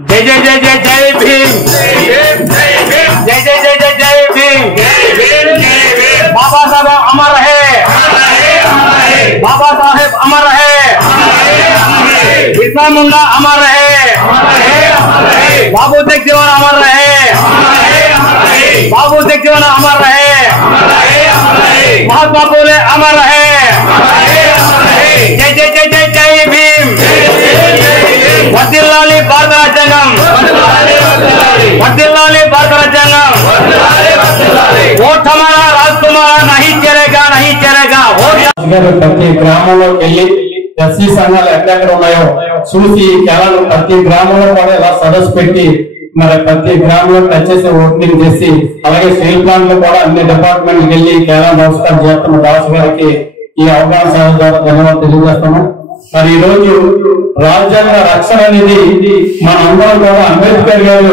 जय जय जय जय जय भीम, जय जय जय जय जय भीम। बाबा साहब अमर है, बाबा साहेब अमर है, बिरसा मुंडा अमर है, बाबू जगजीवन अमर रहे, बाबू जगजीवन अमर रहे, महात्मा फुले अमर रहे। जय जय जय जय जय भीम। वर्धिल्लाली भारत राజ్యాంగం, वर्धिल्लाली भारत राజ్యాంగం। वोट हमारा, राज तुम्हारा, नहीं चलेगा नहीं चलेगा। ప్రతి గ్రామంలోకి వెళ్ళి ఎస్సీ సంఘాలు ఎక్కడెక్కడ ఉన్నాయో చూసి కేవలం ప్రతి గ్రామంలో కూడా ఇలా సదస్సు పెట్టి మరి ప్రతి గ్రామంలో టచ్ చేసి ఓపెనింగ్ చేసి అలాగే స్టీల్ ప్లాంట్ లో కూడా అన్ని డిపార్ట్మెంట్ వెళ్ళి కేవలం నమస్కారం చేస్తున్న దాస్ గారికి ఈ అవగాహన సభ ద్వారా ధన్యవాదాలు తెలియజేస్తాము। మరి ఈ రోజు రాజ్యాంగ రక్షణ అనేది మనందరం కూడా అంబేద్కర్ గారు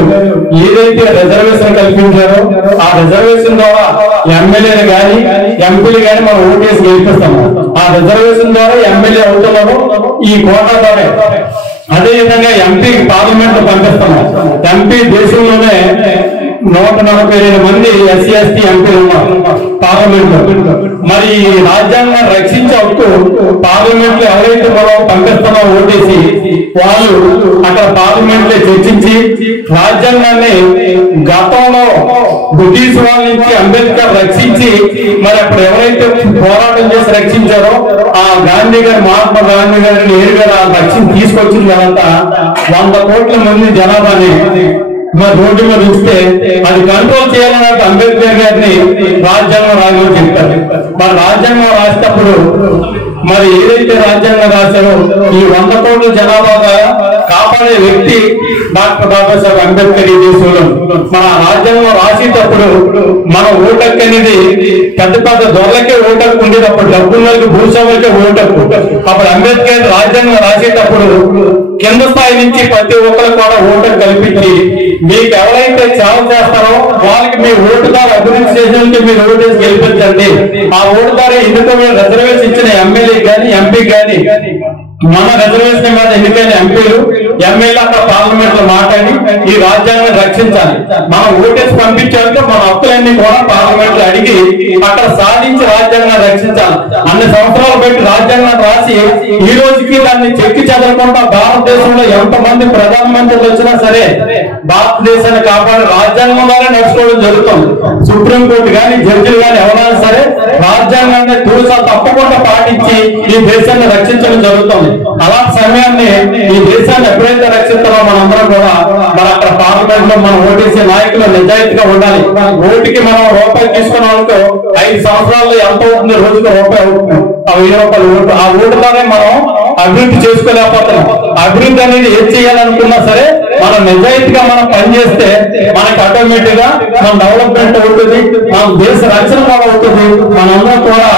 ఏదైతే రిజర్వేషన్ కల్పించారో ఆ రిజర్వేషన్ ద్వారా ఎమ్మెల్యేలు గాని ఎంపీలు గాని మనం ఓటేసి గెలిపిస్తాము। ఆ రిజర్వేషన్ ద్వారా ఎమ్మెల్యే అవుతున్నాము ఈ కోటా ద్వారా। అదే విధంగా ఎంపీ పార్లమెంట్ లో పంపిస్తాము। ఎంపీ దేశంలోనే 142 మంది ఎస్సీ ఎస్టీ ఎంపీలు ఉన్నారు పార్లమెంట్ లో। మరి రాజ్యాంగం రక్షించే హక్కు పార్లమెంట్ లో ఎవరైతే మనం పంపిస్తామో ఓటేసి వాళ్ళు అక్కడ పార్లమెంట్ లో చర్చించి రాజ్యాంగాన్ని గతంలో బ్రిటిష్ వాళ్ళ నుంచి అంబేద్కర్ రక్షించి మరి అప్పుడు ఎవరైతే పోరాటం చేసి రక్షించారో ఆ గాంధీ గారు, మహాత్మా గాంధీ గారిని నేరుగా రక్షణ తీసుకొచ్చిన తర్వాత 100 కోట్ల మంది జనాభాని మరి రోడ్డు మీద ఉంచితే అది కంట్రోల్ చేయాలని అంబేద్కర్ గారిని రాజ్యాంగం రాయమని చెప్పారు। మరి రాజ్యాంగం రాసేటప్పుడు మరి ఏదైతే రాజ్యాంగం రాశారో ఈ 100 కోట్ల జనాభా కాపాడే వ్యక్తి డాక్టర్ బాబాసాహెబ్ అంబేద్కర్ ఈ దేశంలో। మన రాజ్యాంగం రాసేటప్పుడు మన ఓటక్కు అనేది పెద్ద పెద్ద దొరలకే ఓటక్కు ఉండేటప్పుడు, డబ్బులకి భూస్వాములకే ఓటక్కు। అప్పుడు అంబేద్కర్ రాజ్యాంగం రాసేటప్పుడు కింద స్థాయి నుంచి ప్రతి ఒక్కరు కూడా ఓటకు కల్పించి మీకు ఎవరైతే సేవ చేస్తారో వాళ్ళకి మీ ఓటు ద్వారా అభివృద్ధి చేసినందుకు మీరు ఓటేసి గెలిపించండి। ఆ ఓటు ద్వారా ఎన్నికమైన రిజర్వేషన్ ఇచ్చిన ఎమ్మెల్యే గాని ఎంపీ గాని మన రిజర్వేషన్ మీద ఎన్నికైన ఎంపీలు ఎమ్మెల్యే అక్కడ పార్లమెంట్ లో మాట్లాడి ఈ రాజ్యాంగాన్ని రక్షించాలి। మనం ఓటేసి పంపించాలంటే మన హక్కులన్నీ కూడా పార్లమెంట్ లో అడిగి అక్కడ సాధించి రాజ్యాంగాన్ని రక్షించాలి। అన్ని సంవత్సరాలు పెట్టి రాజ్యాంగాన్ని రాసి ఈ రోజుకి దాన్ని చెక్కి చెదరకుండా భారతదేశంలో ఎంతమంది ప్రధానమంత్రులు వచ్చినా సరే భారతదేశాన్ని కాపాడే రాజ్యాంగం ద్వారా నడుచుకోవడం జరుగుతుంది। సుప్రీంకోర్టు కానీ జడ్జిలు కానీ ఎవరైనా సరే రాజ్యాంగాన్ని తూసా తప్పకుండా పాటించి ఈ దేశాన్ని రక్షించడం జరుగుతుంది। అలాంటి సమయాన్ని ఈ దేశాన్ని ఎప్పుడైతే రక్షిస్తారో మనందరం కూడా మరి అక్కడ పార్లమెంట్ లో మనం ఓటేసే నాయకులు నిజాయితీగా ఉండాలి। ఓటుకి మనం రూపాయి తీసుకున్న వాళ్ళకు 5 సంవత్సరాల్లో ఎంత అవుతుంది, రోజుకి రూపాయి అవుతుంది, ఆ 1000 రూపాయలు ఓటు। ఆ ఓటు ద్వారా మనం అభివృద్ధి చేసుకోలేకపోతున్నాం। అభివృద్ధి అనేది ఏం చేయాలనుకున్నా సరే మనం నిజాయితీగా మనం పనిచేస్తే మనకి ఆటోమేటిక్ గా మన డెవలప్మెంట్ అవుతుంది, మన దేశ రక్షణ కూడా అవుతుంది। మనందరం కూడా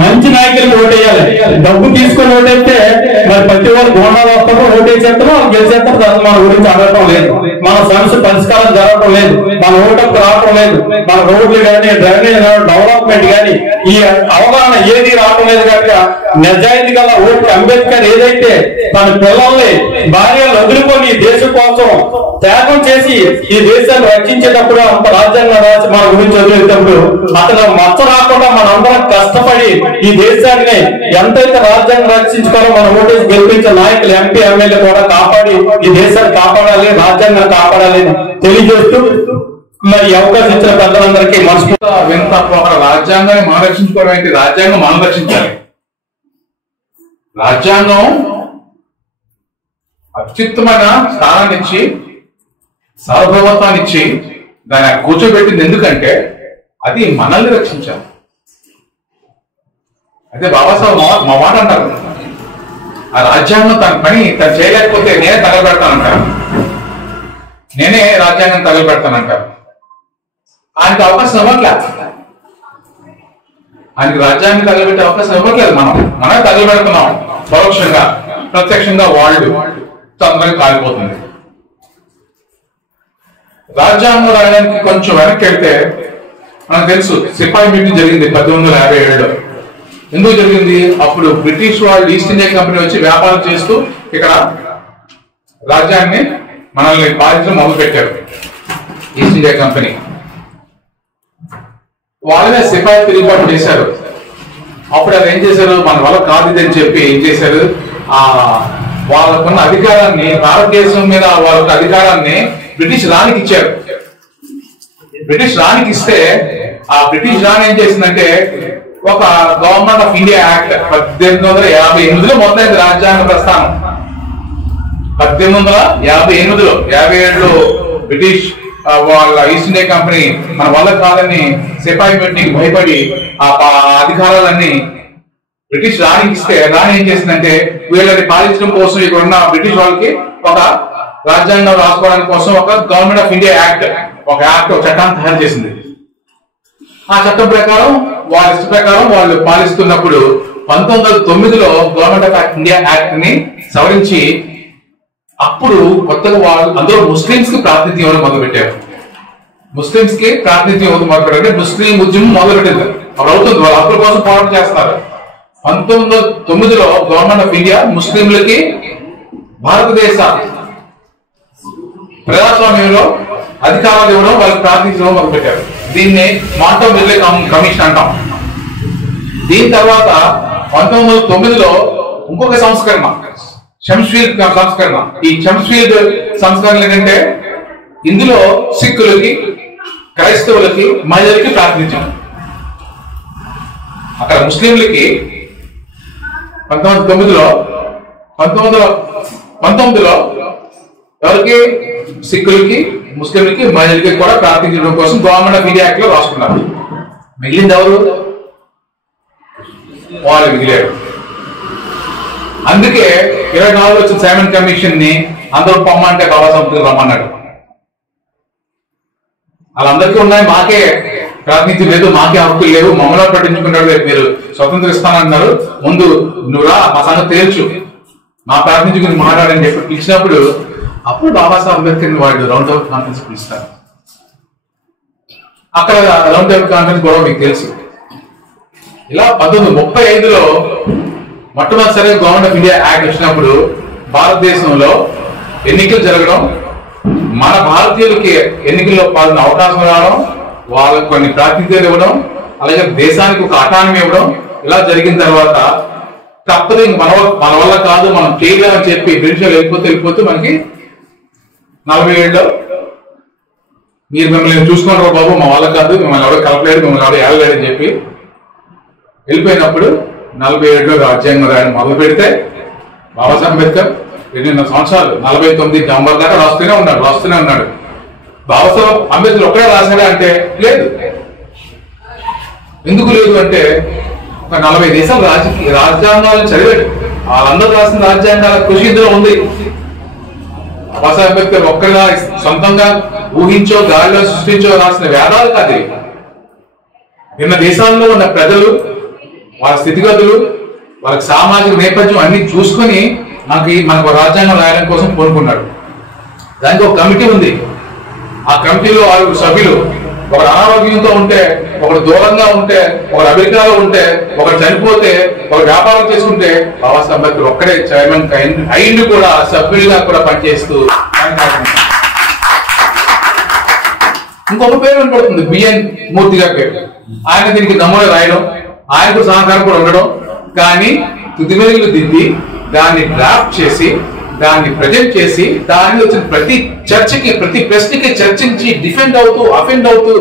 మంచి నాయకులకు ఓటేయాలి। డబ్బు తీసుకొని ఓటేస్తే మరి ప్రతి ఒక్కరు గోండాలు వస్తారు, ఓటేసేస్తారో గెలిచేస్తారు, దాన్ని మన గురించి అడగటం లేదు, మన సమస్య పరిష్కారం జరగటం లేదు, మన ఓటకు రావటం లేదు, మన రోడ్లు కానీ డ్రైనేజ్ డెవలప్మెంట్ కానీ ఈ అవగాహన ఏది రావటం లేదు కనుక నిజాయితీ గల ఓటు అంబేద్కర్ ఏదైతే తన పిల్లల్ని భార్యలు వదులుకొని దేశం కోసం త్యాగం చేసి ఈ దేశాన్ని రక్షించేటప్పుడు అంత రాజ్యాంగం రాసి మన గురించి వదిలేటప్పుడు అతను మచ్చ రాకుండా మనందరం కష్టపడి ఈ దేశాన్ని ఎంతైతే రాజ్యాంగం రక్షించుకోవాలో మన ఓటేసి గెలిపించే నాయకులు ఎంపీ ఎమ్మెల్యే కూడా కాపాడి ఈ దేశాన్ని కాపాడాలి, రాజ్యాంగం కాపాడాలి తెలియజేస్తూ మరి అవకాశం ఇచ్చిన పెద్దలందరికీ మనస్ఫూర్తిగా వింత రాజ్యాంగాన్ని మనం రక్షించుకోవడం ఏంటి? రాజ్యాంగం మనం రక్షించాలి। రాజ్యాంగం అత్యుత్తమైన స్థానాన్ని ఇచ్చి సార్వభౌమత్వాన్ని ఇచ్చి దాన్ని కూర్చోబెట్టింది ఎందుకంటే అది మనల్ని రక్షించాలి। అయితే బాబాసాహెబ్ మా మాట అంటారు, ఆ రాజ్యాంగం తన పని తను చేయలేకపోతే నేనే తగలబెడతానంటారు, నేనే రాజ్యాంగం తగలబెడతానంటారు। ఆయనకి అవకాశం ఇవ్వట్లేదు, ఆయనకి రాజ్యాంగం తగలబెట్టే అవకాశం ఇవ్వట్లేదు। మనమే తగలబెడుతున్నాం, పరోక్షంగా ప్రత్యక్షంగా వాళ్ళు తొందరగా కాలిపోతుంది। రాజ్యాంగం రాయడానికి కొంచెం వెనక్కి వెళ్తే మనకు తెలుసు సిపాయి మీటింగ్ జరిగింది 1857లో। ఎందుకు జరిగింది? అప్పుడు బ్రిటిష్ వాళ్ళు ఈస్ట్ ఇండియా కంపెనీ వచ్చి వ్యాపారం చేస్తూ ఇక్కడ రాజ్యాన్ని మనల్ని పాలించడం మొదలు పెట్టారు ఈస్ట్ ఇండియా కంపెనీ. వాళ్ళనే సిపాయి తిరుగుబాటు చేశారు. అప్పుడు అది ఏం చేశారు, మన వల్ల కాదు అని చెప్పి ఏం చేశారు, వాళ్ళకున్న అధికారాన్ని, భారతదేశం మీద వాళ్ళ అధికారాన్ని బ్రిటిష్ రాణికి ఇచ్చారు. బ్రిటిష్ రాణికి ఇస్తే ఆ బ్రిటిష్ రాణి ఏం చేసిందంటే ఒక గవర్నమెంట్ ఆఫ్ ఇండియా యాక్ట్ 1858లో మొదలైంది రాజ్యాంగ ప్రస్థానం. 1858లో 57లో బ్రిటిష్ వాళ్ళ ఈస్ట్ ఇండియా కంపెనీ మన వల్ల కాదని సిపాయి మీటింగ్ భయపడి ఆ అధికారాలన్నీ బ్రిటిష్ రాణికి ఇస్తే రాణి ఏం చేసిందంటే వీళ్ళని పాలించడం కోసం ఇక్కడ ఉన్న బ్రిటిష్ వాళ్ళకి ఒక రాజ్యాంగం రాసుకోవడానికి కోసం ఒక గవర్నమెంట్ ఆఫ్ ఇండియా యాక్ట్ ఒక చట్టాన్ని తయారు చేసింది. ఆ చట్టం ప్రకారం వాళ్ళ ఇష్ట ప్రకారం వాళ్ళు పాలిస్తున్నప్పుడు 1909లో గవర్నమెంట్ ఆఫ్ ఇండియా యాక్ట్ ని సవరించి అప్పుడు కొత్తగా వాళ్ళు అందరూ ముస్లింస్ కి ప్రాతినిధ్యం ఇవ్వడం మొదలు పెట్టారు. ముస్లింస్ కి ప్రాతినిధ్యం ఇవ్వడం మొదలు పెట్టారు. ముస్లిం ఉద్యమం మొదలు పెట్టింది. అప్పుడు అవుతుంది, వాళ్ళ హక్కుల కోసం పోరాటం చేస్తున్నారు. 1909లో గవర్నమెంట్ ఆఫ్ ఇండియా ముస్లింలకి భారతదేశ ప్రజాస్వామ్యంలో అధికారాలు ఇవ్వడం, వాళ్ళకి ప్రాతినిధ్యం మొదలు పెట్టారు. దీన్ని మాంటోమెర్లే కమిషన్ అంటాం. దీని తర్వాత 1909లో ఇంకొక సంస్కరణ, షమ్స్ఫీల్డ్ సంస్కరణ. ఈ షమ్స్ఫీల్డ్ సంస్కరణ ఏంటంటే ఇందులో సిక్కులకి, క్రైస్తవులకి, మహిళలకి ప్రాతినిధ్యం. అక్కడ ముస్లింలకి 1919లో ఎవరికి, సిక్కులకి, ముస్లింలకి, మహిళలకి కూడా ప్రాతినిధ్యం కోసం గవర్నమెంట్ ఆఫ్ ఇండియా యాక్ట్ లో రాసుకున్నారు. మిగిలింది ఎవరు, వాళ్ళు మిగిలారు. అందుకే 24 వచ్చిన సైమన్ కమిషన్ ని అందరూ పొమ్మంటే బాబాసాహెబ్ రమ్మన్నాడు. వాళ్ళందరికీ ఉన్నాయి, మాకే ప్రాతినిధ్యం లేదు, మాకే హక్కులు లేవు, మమ్మల్ని పట్టించుకుంటాడు, మీరు స్వతంత్రం ఇస్తానన్నారు, ముందు నువ్వు రా, మా సంగతి తేల్చు, మా ప్రాతినిధ్యం గురించి మాట్లాడని చెప్పి పిలిచినప్పుడు అప్పుడు బాబాసాహెబ్ అంబేద్కర్ వాళ్ళు రౌండ్ టేబుల్ కాన్ఫరెన్స్ పిలుస్తారు. అక్కడ రౌండ్ టేబుల్ కాన్ఫరెన్స్ కూడా మీకు తెలుసు. ఇలా 1935లో మొట్టమొదటిసారిగా గవర్నమెంట్ ఆఫ్ ఇండియా యాక్ట్ వచ్చినప్పుడు భారతదేశంలో ఎన్నికలు జరగడం, మన భారతీయులకి ఎన్నికల్లో పాల్గొనే అవకాశం రావడం, వాళ్ళకి కొన్ని ప్రాతినిధ్యాలు ఇవ్వడం, అలాగే దేశానికి ఒక అటానమీ ఇవ్వడం, ఇలా జరిగిన తర్వాత తప్పదు మన వల్ల కాదు, మనం చేయలేమని చెప్పి బ్రిటిష్ వెళ్ళిపోతూ మనకి 47లో మీరు మిమ్మల్ని చూసుకుంటారు బాబు, మా వాళ్ళ కాదు, మిమ్మల్ని ఎవడో కలపలేడు, మిమ్మల్ని ఎవడో ఏడలేడు అని చెప్పి వెళ్ళిపోయినప్పుడు 47లో రాజ్యాంగం రాయడం మొదలు పెడితే బాబాసాహెబ్ అంబేద్కర్ 2 సంవత్సరాలు 49 నవంబర్ దాకా రాస్తూనే ఉన్నాడు. బాబాసాహెబ్ అంబేద్కర్ ఒక్కడే రాశాడా అంటే లేదు. ఎందుకు లేదు అంటే ఒక 40 దేశాలు రాజ్యాంగాలను చదివాడు. వాళ్ళందరూ రాసిన రాజ్యాంగాల కృషి ఇందులో ఉంది. బాబాసాహెబ్ అంబేద్కర్ ఒక్కగా సొంతంగా ఊహించో గాలిలో సృష్టించో రాసిన వేదాలు కాదు. నిన్న దేశాల్లో ఉన్న ప్రజలు, వాళ్ళ స్థితిగతులు, వాళ్ళకి సామాజిక నేపథ్యం అన్ని చూసుకొని మనకు రాజ్యాంగం రాయడం కోసం కోరుకున్నాడు. దానికి ఒక కమిటీ ఉంది. ఆ కమిటీలో 6 సభ్యులు, ఒకడు అనారోగ్యంతో ఉంటే, ఒకడు దూరంగా ఉంటే, ఒకడు అమెరికాలో ఉంటే, ఒకడు చనిపోతే, ఒకడు వ్యాపారం చేసుకుంటే బాబాసాహెబ్ అంబేద్కర్ ఒక్కడే చైర్మన్ అయింది కూడా సభ్యులుగా కూడా పనిచేస్తూ ఇంకొక పేరు వినపడుతుంది, బిఎన్ మూర్తి గారి పేరు. ఆయన దీనికి నమూనా రాయడం, ఆయనకు సహకారం కూడా ఉండడం, కానీ తుదిమెరుగులు దిద్ది దాన్ని డ్రాఫ్ట్ చేసి దాన్ని ప్రజెంట్ చేసి దాని వచ్చిన ప్రతి చర్చకి, ప్రతి ప్రశ్నకి చర్చించి డిఫెండ్ అవుతూ అఫెండ్ అవుతూ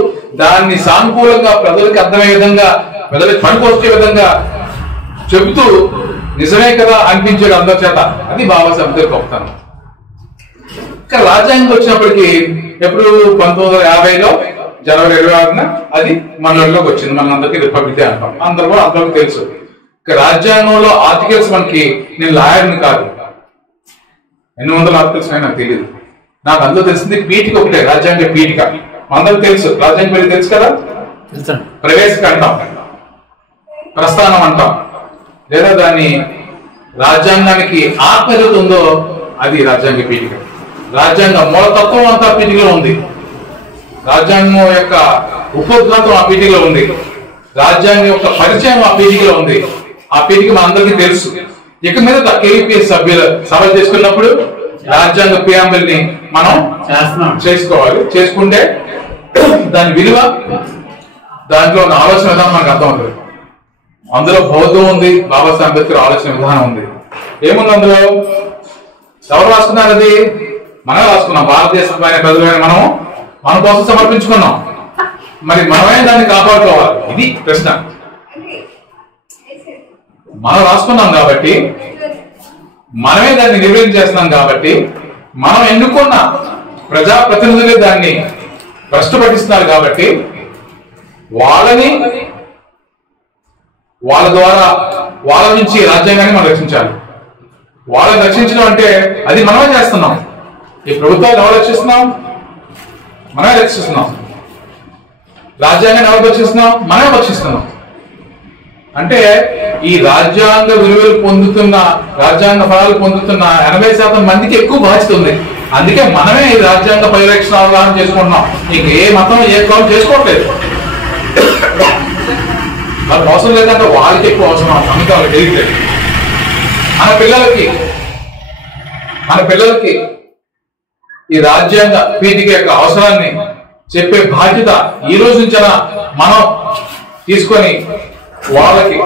దాన్ని సానుకూలంగా ప్రజలకు అర్థమయ్యే విధంగా, ప్రజలకు పనికొచ్చే విధంగా చెబుతూ నిజమే కదా అనిపించాడు అందరి చేత. అది బాబాసాహెబ్ అంబేద్కర్ గొప్పతనం. ఇంకా రాజ్యాంగం వచ్చినప్పటికీ ఎప్పుడు 1950లో జనవరి 26న అది మనలోకి వచ్చింది. మనందరికీ రిపబ్లిక్ డే అంటాం, అందరూ కూడా అందరికీ తెలుసు. ఇక రాజ్యాంగంలో ఆర్టికల్స్ మనకి, నేను లాయర్ని కాదు, ఎన్ని వందల ఆర్టికల్స్ నాకు తెలియదు. నాకు అందులో తెలిసింది పీఠిక ఒకటే, రాజ్యాంగ పీఠిక. అందరికి తెలుసు, రాజ్యాంగ పీఠిక తెలుసు కదా, ప్రవేశిక అంటాం, ప్రస్థానం అంటాం, లేదా దాన్ని రాజ్యాంగానికి ఆత్మీయత ఉందో అది రాజ్యాంగ పీఠిక. రాజ్యాంగ మూలతత్వం అంతా పీఠికలో ఉంది, రాజ్యాంగం యొక్క ఉపోద్ఘాతం ఆ పీఠికలో ఉంది, రాజ్యాంగం యొక్క పరిచయం ఆ పీఠికలో ఉంది. ఆ పీఠిక మనందరికీ తెలుసు. ఇక మీద KVPS సభ్యులు సభ చేసుకున్నప్పుడు రాజ్యాంగ ప్రియాంబుల్ని మనం చేసుకోవాలి. చేసుకుంటే దాని విలువ, దాంట్లో ఉన్న ఆలోచన విధానం మనకు అర్థమవుతుంది. అందులో బౌద్ధం ఉంది, బాబాసాహెబ్ అంబేద్కర్ ఆలోచన విధానం ఉంది. ఏముంది అందులో? ఎవరు రాసుకున్నారు? అది మనం రాసుకున్నాం. భారతదేశమైన ప్రజలైన మనం మన కోసం సమర్పించుకున్నాం. మరి మనమే దాన్ని కాపాడుకోవాలి. ఇది ప్రశ్న. మనం రాసుకున్నాం కాబట్టి, మనమే దాన్ని నిర్వహణ చేస్తున్నాం కాబట్టి, మనం ఎన్నుకున్న ప్రజాప్రతినిధులు దాన్ని భ్రష్టుపట్టిస్తున్నారు కాబట్టి వాళ్ళ ద్వారా వాళ్ళ నుంచి రాజ్యాంగాన్ని మనం రక్షించాలి. వాళ్ళని రక్షించడం అంటే అది మనమే చేస్తున్నాం. ఈ ప్రభుత్వాన్ని ఎవరు రక్షిస్తున్నాం? మనమే రక్షిస్తున్నాం. రాజ్యాంగాన్ని ఎవరు రక్షిస్తున్నాం? మనమే రక్షిస్తున్నాం. అంటే ఈ రాజ్యాంగ విలువలు పొందుతున్న, రాజ్యాంగ ఫలాలు పొందుతున్న 80% మందికి ఎక్కువ బాధ్యత ఉంది. అందుకే మనమే ఈ రాజ్యాంగ పరిరక్షణ అవగాహన చేసుకుంటున్నాం. నీకు ఏ మతం ఏ కాలం చేసుకోవట్లేదు. వాళ్ళకి అవసరం లేదంటే వాళ్ళకి ఎక్కువ అవసరం. అందుకే వాళ్ళకి తెలియట్లేదు. మన పిల్లలకి ఈ రాజ్యాంగ పీఠిక యొక్క అవసరాన్ని చెప్పే బాధ్యత ఈ రోజు నుంచి మనం తీసుకొని వాళ్ళకి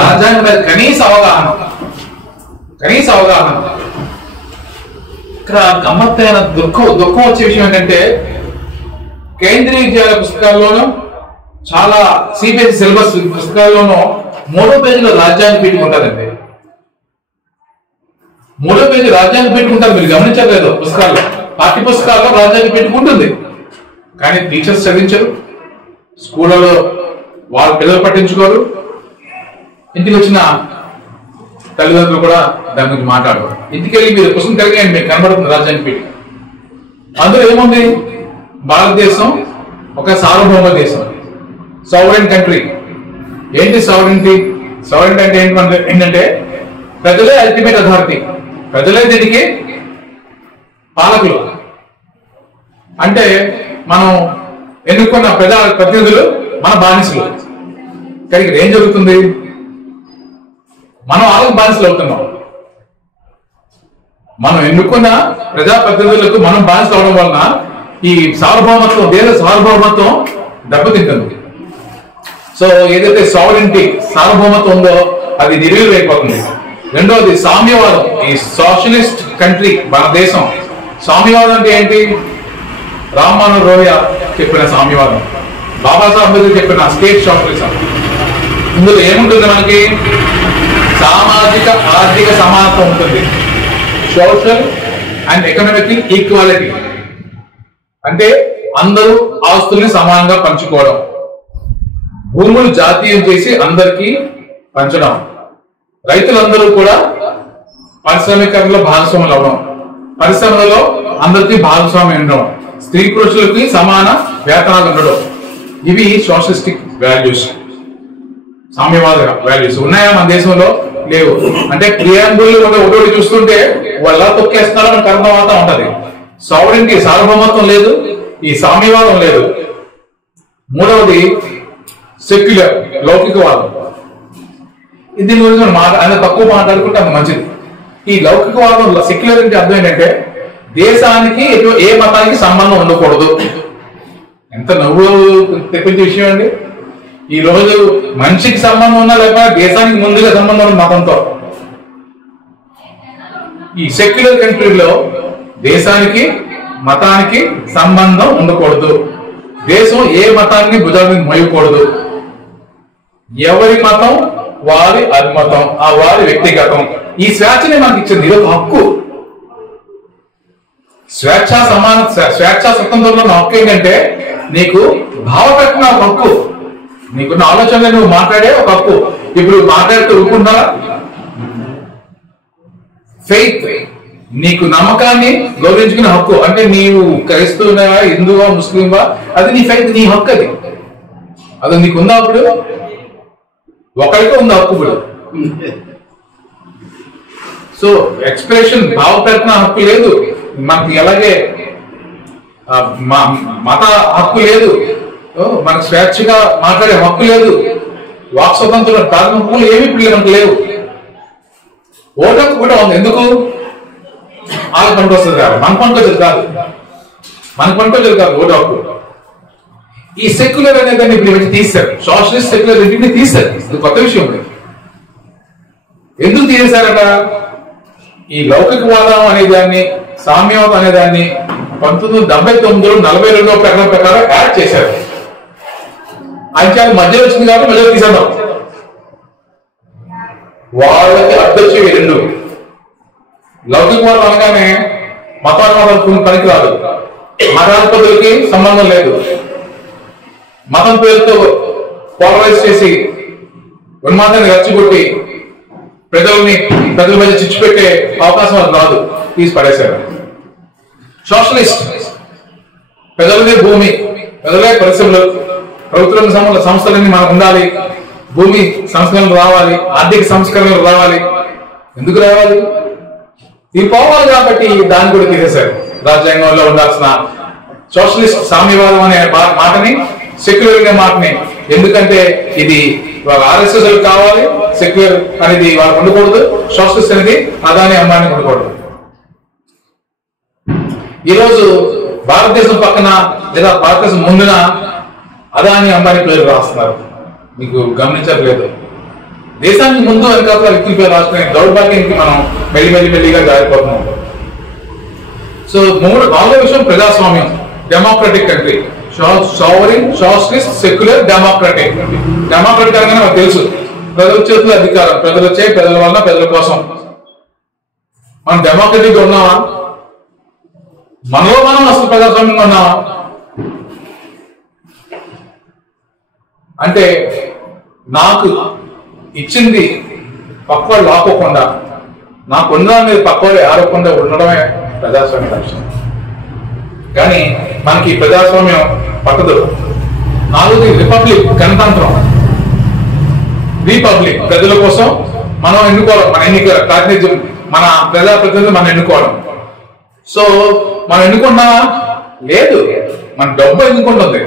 రాజ్యాంగం మీద కనీస అవగాహన. ఇక్కడ గమ్మత్తైన దుఃఖం వచ్చే విషయం ఏంటంటే, కేంద్రీయ విద్యాలయ పుస్తకాల్లోనూ చాలా సిబిఎస్ఈ సిలబస్ పుస్తకాల్లోనూ 3వ పేజీలో రాజ్యాంగ పీఠిక ఉంటుందండి. 3వ పేజీ రాజ్యాంగ పీఠిక ఉంటుంది. మీరు గమనించలేదు? పుస్తకాల్లో, పాఠ్య పుస్తకాల్లో రాజ్యాంగ పీఠిక ఉంటుంది. కానీ టీచర్స్ చదివించరు, స్కూళ్ళలో వాళ్ళ పిల్లలు పట్టించుకోరు, ఇంటికి వచ్చిన తల్లిదండ్రులు కూడా దాని గురించి మాట్లాడరు. ఇంటికెళ్ళి మీరు పుస్తకం కలిగి మీకు కనబడుతుంది రాజ్యాంగ పీఠిక. అందులో ఏముంది? భారతదేశం ఒక సార్వభౌమ దేశం, సోవరెన్ కంట్రీ. ఏంటి సావరెన్టీ? సావరెన్టీ అంటే ఏంటంటే ప్రజలే అల్టిమేట్ అథారిటీ, ప్రజలే దీనికి పాలకులు. అంటే మనం ఎన్నుకున్న ప్రతినిధులు మన బానిసలు. కానీ ఇక్కడ ఏం జరుగుతుంది? మనం వాళ్ళకి బానిసలు అవుతున్నాం. మనం ఎన్నుకున్న ప్రజాప్రతినిధులకు మనం బానిసలు అవడం వలన ఈ సార్వభౌమత్వం, దేశ సార్వభౌమత్వం దెబ్బతింటుంది. సో ఏదైతే సావరెన్టీ, సార్వభౌమత్వం ఉందో అది నిర్వీర్యమైపోతుంది. రెండవది సామ్యవాదం. ఈ సోషలిస్ట్ కంట్రీ మన దేశం. సామ్యవాదం అంటే ఏంటి? రామ్ మనోహర్ లోహియా చెప్పిన సామ్యవాదం, బాబాసాహెబ్ అంబేద్కర్ చెప్పిన స్టేట్ సోషలిజం. ఇందులో ఏముంటుంది? మనకి సామాజిక ఆర్థిక సమానత్వం ఉంటుంది. సోషల్ అండ్ ఎకనామిక్ ఈక్వాలిటీ అంటే అందరూ ఆస్తుల్ని సమానంగా పంచుకోవడం, భూములు జాతీయం చేసి అందరికీ పంచడం, రైతులందరూ కూడా పారిశ్రామికరణలో భాగస్వాములు అవడం, పరిశ్రమలలో అందరికీ భాగస్వామ్యం ఉండడం, స్త్రీ పురుషులకి సమాన వేతనాలు ఉండడం. ఇవి సోషలిస్టిక్ వాల్యూస్, సామ్యవాద వాల్యూస్. ఉన్నాయా మన దేశంలో? లేవు. అంటే ప్రియాంబుల్ ఒకటి చూస్తుంటే వాళ్ళు ఎలా తొక్కేస్తున్నారో మనకు అర్థమవుతా ఉంటది. సావరెన్టీ, సార్వభౌమత్వం లేదు, ఈ సామ్యవాదం లేదు. మూడవది సెక్యులర్, లౌకికవాదం. దీని గురించి మనం తక్కువ మాట్లాడుకుంటే అంత మంచిది. ఈ లౌకికవాదం, సెక్యులర్ అంటే అర్థం ఏంటంటే దేశానికి ఏ మతానికి సంబంధం ఉండకూడదు. ఎంత నవ్వు తెప్పించే విషయం అండి. ఈ రోజు మనిషికి సంబంధం ఉన్నా లేకపోతే దేశానికి ముందుగా సంబంధం ఉన్న మతంతో. ఈ సెక్యులర్ కంట్రీలో దేశానికి మతానికి సంబంధం ఉండకూడదు. దేశం ఏ మతాన్ని భుజాల మీద మోయకూడదు. ఎవరి మతం వారి అభిమతం, ఆ వారి వ్యక్తిగతం. ఈ స్వేచ్ఛని మనకి ఇచ్చింది. ఇది ఒక హక్కు. స్వేచ్ఛా స్వతంత్రంలో హక్కు ఏంటంటే నీకు భావ ప్రకటన ఒక హక్కు, నీకున్న ఆలోచనలు నువ్వు మాట్లాడే ఒక హక్కు. ఇప్పుడు మాట్లాడుతూ ఊరుకుంటారా? ఫెయిత్, నీకు నమ్మకాన్ని గౌరవించుకునే హక్కు. అంటే నీవు క్రైస్తవునా, హిందువా, ముస్లింవా, అది నీ ఫెయిత్, నీ హక్కు. అది నీకు ఉందా? అప్పుడు ఒకరికే ఉంది హక్కు. ఇప్పుడు సో ఎక్స్ప్రెషన్, భావ ప్రకటన హక్కు లేదు మనకి. అలాగే మత హక్కు లేదు, మనకు స్వేచ్ఛగా మాట్లాడే హక్కు లేదు, వాక్ స్వతంత్రం, ప్రాథమిక హక్కులు ఏమి ఇప్పుడు మనకు లేవు. ఓటు హక్కు కూడా ఉంది. ఎందుకు? వాళ్ళకి పనికి వస్తుంది కాదు, మన పనికి వచ్చేది కాదు, మనకు పనికి వచ్చేది కాదు ఓటు హక్కు. ఈ సెక్యులర్ అనేదాన్ని ఇప్పుడు తీశారు, సోషలిస్ట్ సెక్యులర్ రెండింటిని తీశారు. ఇది కొత్త విషయం. ఎందుకు తీసేశారట? ఈ లౌకికవాదం అనేదాన్ని, సామ్యవాదం అనేదాన్ని 1979లో 42వ ప్రకటన ప్రకారం యాడ్ చేశారు. అది మధ్యలో వచ్చింది కాబట్టి మధ్యలో తీసేద్దాం. వాళ్ళకి అడ్డొచ్చేవి రెండు. లౌకికవాదం అనగానే మతానువాదం పనికి రాదు, మతాధిపతులకి సంబంధం లేదు, మతం పేరుతో పోలరైజ్ చేసి ఉన్మాదాన్ని రెచ్చగొట్టి ప్రజల మధ్య చిచ్చు పెట్టే అవకాశం అది రాదు, తీసి పడేశారు. సోషలిస్ట్ ప్రజలదే భూమి, ప్రజలే పరిశ్రమలు, ప్రభుత్వ సంస్థలన్నీ మనకు ఉండాలి, భూమి సంస్కరణలు రావాలి, ఆర్థిక సంస్కరణలు రావాలి. ఎందుకు రావాలి? ఇది పోవాలి కాబట్టి దాన్ని కూడా తీసేశారు. రాజ్యాంగంలో ఉండాల్సిన సోషలిస్ట్ సామ్యవాదం అనే మాటని, సెక్యులర్ అనే మాటని, ఎందుకంటే ఇది ఆర్ఎస్ఎస్ కావాలి, సెక్యులర్ అనేది వాళ్ళకి ఉండకూడదు, సోషలిస్ట్ అనేది అదాని అంబానీ ఉండకూడదు. ఈరోజు భారతదేశం పక్కన లేదా భారతదేశం ముందున అదాని అంబానీ పేరు రాస్తున్నారు. మీకు గమనించట్లేదు. దేశానికి ముందు వెనకాల వ్యక్తుల పేరు రాస్తున్న దౌర్భాగ్యానికి మనం మెల్లిగా జారిపోతున్నాం. సో నాలుగో విషయం ప్రజాస్వామ్యం, democratic country, sovereign, socialist, secular, democratic. Democratic అనగానే మనకు తెలుసు, ప్రజల చేతుల అధికారం, ప్రజలు వచ్చే ప్రజల వల్ల ప్రజల కోసం. మనం డెమోక్రటిక్ ఉన్నామా? మనలో మనం అసలు ప్రజాస్వామ్యంగా ఉన్నామా? అంటే నాకు ఇచ్చింది పక్కవాళ్ళు ఆపకుండా, నాకున్న మీద పక్కవాళ్ళు ఆరకుండా ఉండడమే ప్రజాస్వామ్య లక్ష్యం. కానీ మనకి ప్రజాస్వామ్యం పట్టదు. నాలుగు రిపబ్లిక్, గణతంత్రం. రిపబ్లిక్ ప్రజల కోసం మనం ఎన్నుకోవడం, మన ఎన్నిక ప్రాతినిధ్యం, మన ప్రజాప్రతినిధులు మనం ఎన్నుకోవడం. సో మనం ఎన్నుకున్నామా? లేదు. మన డబ్బు ఎన్నుకుంటుంది,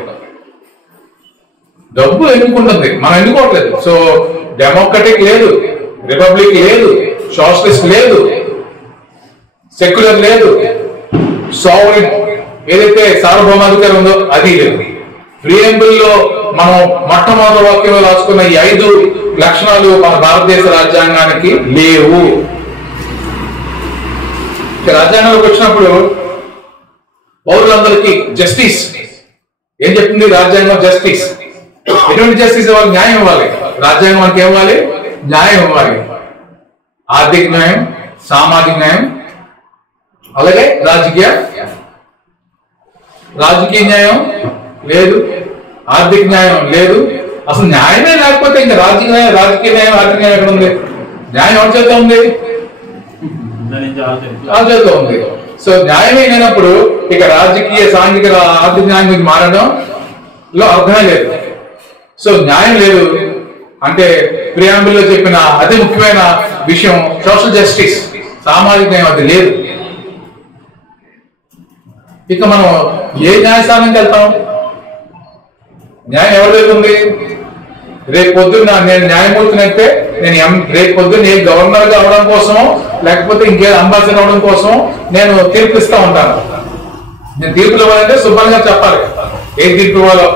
డబ్బు ఎన్నుకుంటుంది, మనం ఎన్నుకోవట్లేదు. సో డెమోక్రటిక్ లేదు, రిపబ్లిక్ లేదు, సోషలిస్ట్ లేదు, సెక్యులర్ లేదు, సావరిన్ ఏదైతే సార్వభౌమాధికారం ఉందో అది లేదు. ప్రియంబుల్లో మనం మొట్టమొదటి వాక్యంలో రాసుకున్న ఈ 5 లక్షణాలు మన భారతదేశ రాజ్యాంగానికి లేవు. రాజ్యాంగంలోకి వచ్చినప్పుడు పౌరులందరికీ జస్టిస్ ఏం చెప్తుంది రాజ్యాంగం? జస్టిస్. ఎటువంటి జస్టిస్ ఇవ్వాలి? న్యాయం ఇవ్వాలి. రాజ్యాంగం మనకి ఏమివ్వాలి? న్యాయం ఇవ్వాలి. ఆర్థిక న్యాయం, సామాజిక న్యాయం, అలాగే రాజకీయ న్యాయం లేదు, ఆర్థిక న్యాయం లేదు. అసలు న్యాయమే లేకపోతే ఇంకా రాజకీయ న్యాయం, ఆర్థిక న్యాయం ఎక్కడ ఉంది? న్యాయం ఎవరి చేత ఉంది? వాళ్ళ చేత ఉంది. సో న్యాయమే లేనప్పుడు ఇక రాజకీయ, సాంఘిక, ఆర్థిక న్యాయం మీకు మారడంలో అర్థమే లేదు. సో న్యాయం లేదు అంటే ప్రియాంబుల్లో చెప్పిన అతి ముఖ్యమైన విషయం సోషల్ జస్టిస్, సామాజిక న్యాయం అది లేదు. ఇక మనం ఏ న్యాయస్థానానికి వెళ్తాం? న్యాయం ఎవరి దగ్గర ఉంది? రేపు పొద్దున్న నేను న్యాయమూర్తిని అయితే నేను రేపు పొద్దున్న ఏ గవర్నర్ గా అవడం కోసమో లేకపోతే ఇంకే అంబాసిడర్ అవడం కోసం నేను తీర్పు ఇస్తా ఉంటాను. నేను తీర్పులు ఇవ్వాలంటే సుబ్బన్ గారు చెప్పాలి ఏ తీర్పు ఇవ్వాలో.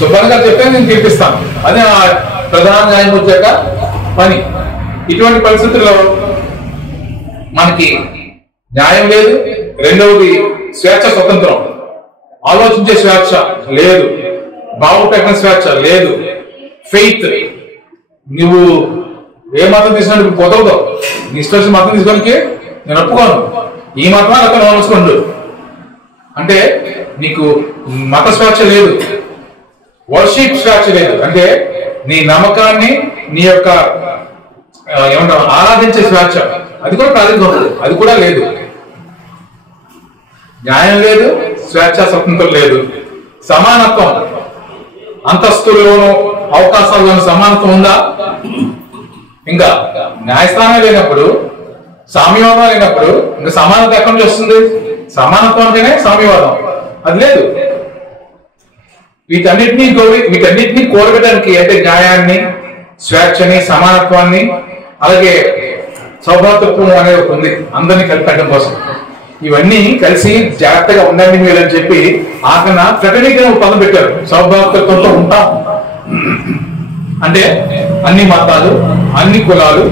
సుబ్బన్ గారు చెప్తే నేను తీర్పిస్తాను. అదే ప్రధాన న్యాయమూర్తి యొక్క పని. ఇటువంటి పరిస్థితుల్లో మనకి న్యాయం లేదు. రెండవది స్వేచ్ఛ, స్వతంత్రం, ఆలోచించే స్వేచ్ఛ లేదు, భావప్రకటన స్వేచ్ఛ లేదు. ఫెయిత్, నువ్వు ఏ మతం తీసుకున్నట్టు కుదరదు. నీ ఇష్టం మతం తీసుకోనికి నేను ఒప్పుకోను, ఈ మతం అక్కడ నోచుకోండు అంటే నీకు మత స్వేచ్ఛ లేదు. వర్షిప్ స్వేచ్ఛ లేదు అంటే నీ నమ్మకాన్ని, నీ యొక్క ఏమంటారు ఆరాధించే స్వేచ్ఛ, అది కూడా ప్రాధాన్యత, అది కూడా లేదు. న్యాయం లేదు, స్వేచ్ఛ, స్వతంత్రం లేదు. సమానత్వం, అంతస్తుల్లోనూ అవకాశాల్లోనూ సమానత్వం ఉందా? ఇంకా న్యాయస్థానం లేనప్పుడు, సామ్యవాదం లేనప్పుడు ఇంకా సమానత ఎక్కడి నుంచి వస్తుంది? సమానత్వం అంటేనే సామ్యవాదం, అది లేదు. వీటన్నిటినీ కోరగడానికి అంటే న్యాయాన్ని, స్వేచ్ఛని, సమానత్వాన్ని, అలాగే సౌభాతృత్వం అనేది ఒకటి ఉంది, అందరినీ కలిపడం కోసం. ఇవన్నీ కలిసి జాగ్రత్తగా ఉండండి మీరు అని చెప్పి ఆకన ఫ్రెటర్నిటీ పదం పెట్టారు. సౌభాతృత్వంతో ఉంటాం అంటే అన్ని మతాలు, అన్ని కులాలు,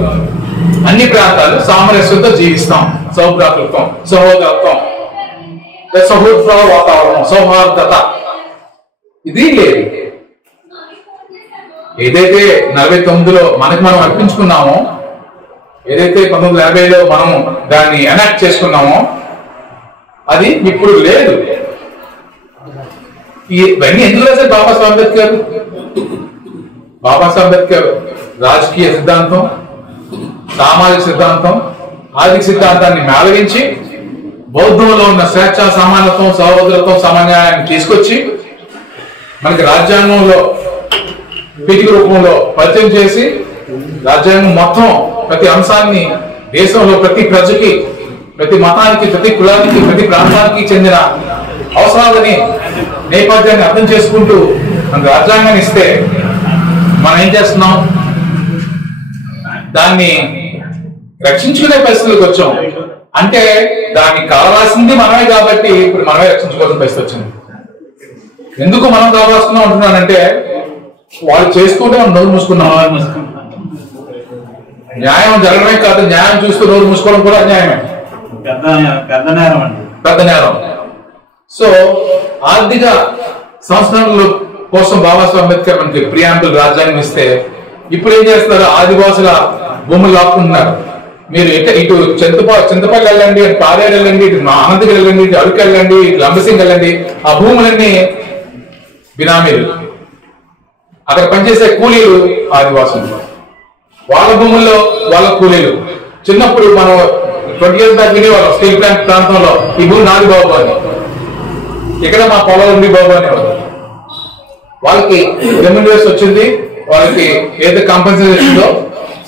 అన్ని ప్రాంతాలు సామరస్యంతో జీవిస్తాం. సౌభ్రాతృత్వం, సహోదరత్వం, సహోద్భవ వాతావరణం, సౌహార్దత ఇది లేదు. ఏదైతే 49లో మనకి మనం అర్పించుకున్నామో, ఏదైతే 1950లో మనం దాన్ని ఎనాక్ట్ చేసుకున్నామో అది ఇప్పుడు లేదు. ఇవన్నీ ఎందుకు రాశారు బాబాసాహెబ్ అంబేద్కర్? బాబాసాహెబ్ అంబేద్కర్ రాజకీయ సిద్ధాంతం, సామాజిక సిద్ధాంతం, ఆర్థిక సిద్ధాంతాన్ని మేళవించి బౌద్ధంలో ఉన్న స్వేచ్ఛ, సమానత్వం, సహోదరత్వం, సమన్యాయాన్ని తీసుకొచ్చి మనకి రాజ్యాంగంలో పీఠిక రూపంలో పరిచయం చేసి రాజ్యాంగం మొత్తం ప్రతి అంశాన్ని దేశంలో ప్రతి ప్రజకి, ప్రతి మతానికి, ప్రతి కులానికి, ప్రతి ప్రాంతానికి చెందిన అవసరాలని నేపథ్యాన్ని అర్థం చేసుకుంటూ మనకు రాజ్యాంగాన్ని ఇస్తే మనం ఏం చేస్తున్నాం? దాన్ని రక్షించుకునే పరిస్థితులకు వచ్చాం. అంటే దాన్ని కావాల్సింది మనమే కాబట్టి ఇప్పుడు మనమే రక్షించుకోవాల్సిన పరిస్థితి వచ్చింది. ఎందుకు మనం కావాల్సుకున్నాం అంటున్నానంటే వాళ్ళు చేస్తుంటే మనం నోరు మూసుకున్నాం. న్యాయం జరగడమే కాదు, న్యాయం చూస్తూ నోరు మూసుకోవడం కూడా అన్యాయమే, పెద్ద నేరం. సో ఆర్థిక సంస్కరణల కోసం బాబాసాహెబ్ అంబేద్కర్ మనకి ప్రియాంబుల్ రాజ్యాంగం ఇస్తే ఇప్పుడు ఏం చేస్తున్నారు? ఆదివాసుల భూములు లాక్కుంటున్నారు. మీరు ఇటు చింతపల్లి వెళ్ళండి, ఇటు పారేరు వెళ్ళండి, ఇటు అనంతగిరి వెళ్ళండి, ఇటు అరకు వెళ్ళండి, ఇటు లంబసింగ్ వెళ్ళండి, ఆ భూములన్నీ బినామీలు. అక్కడ పనిచేసే కూలీలు ఆదివాసులు, వాళ్ళ భూముల్లో వాళ్ళ కూలీలు. చిన్నప్పుడు మనం 20 years బ్యాక్ వినేవాళ్ళం స్టీల్ ప్లాంట్ ప్రాంతంలో ఈ భూమి నాది బాబు అని, ఇక్కడ మా పొలం ఉంది బాబు అనేవాళ్ళు. వాళ్ళకి రెమ్యూనరేషన్ వచ్చింది, వాళ్ళకి ఏదైతే కాంపెన్సేషన్ ఉందో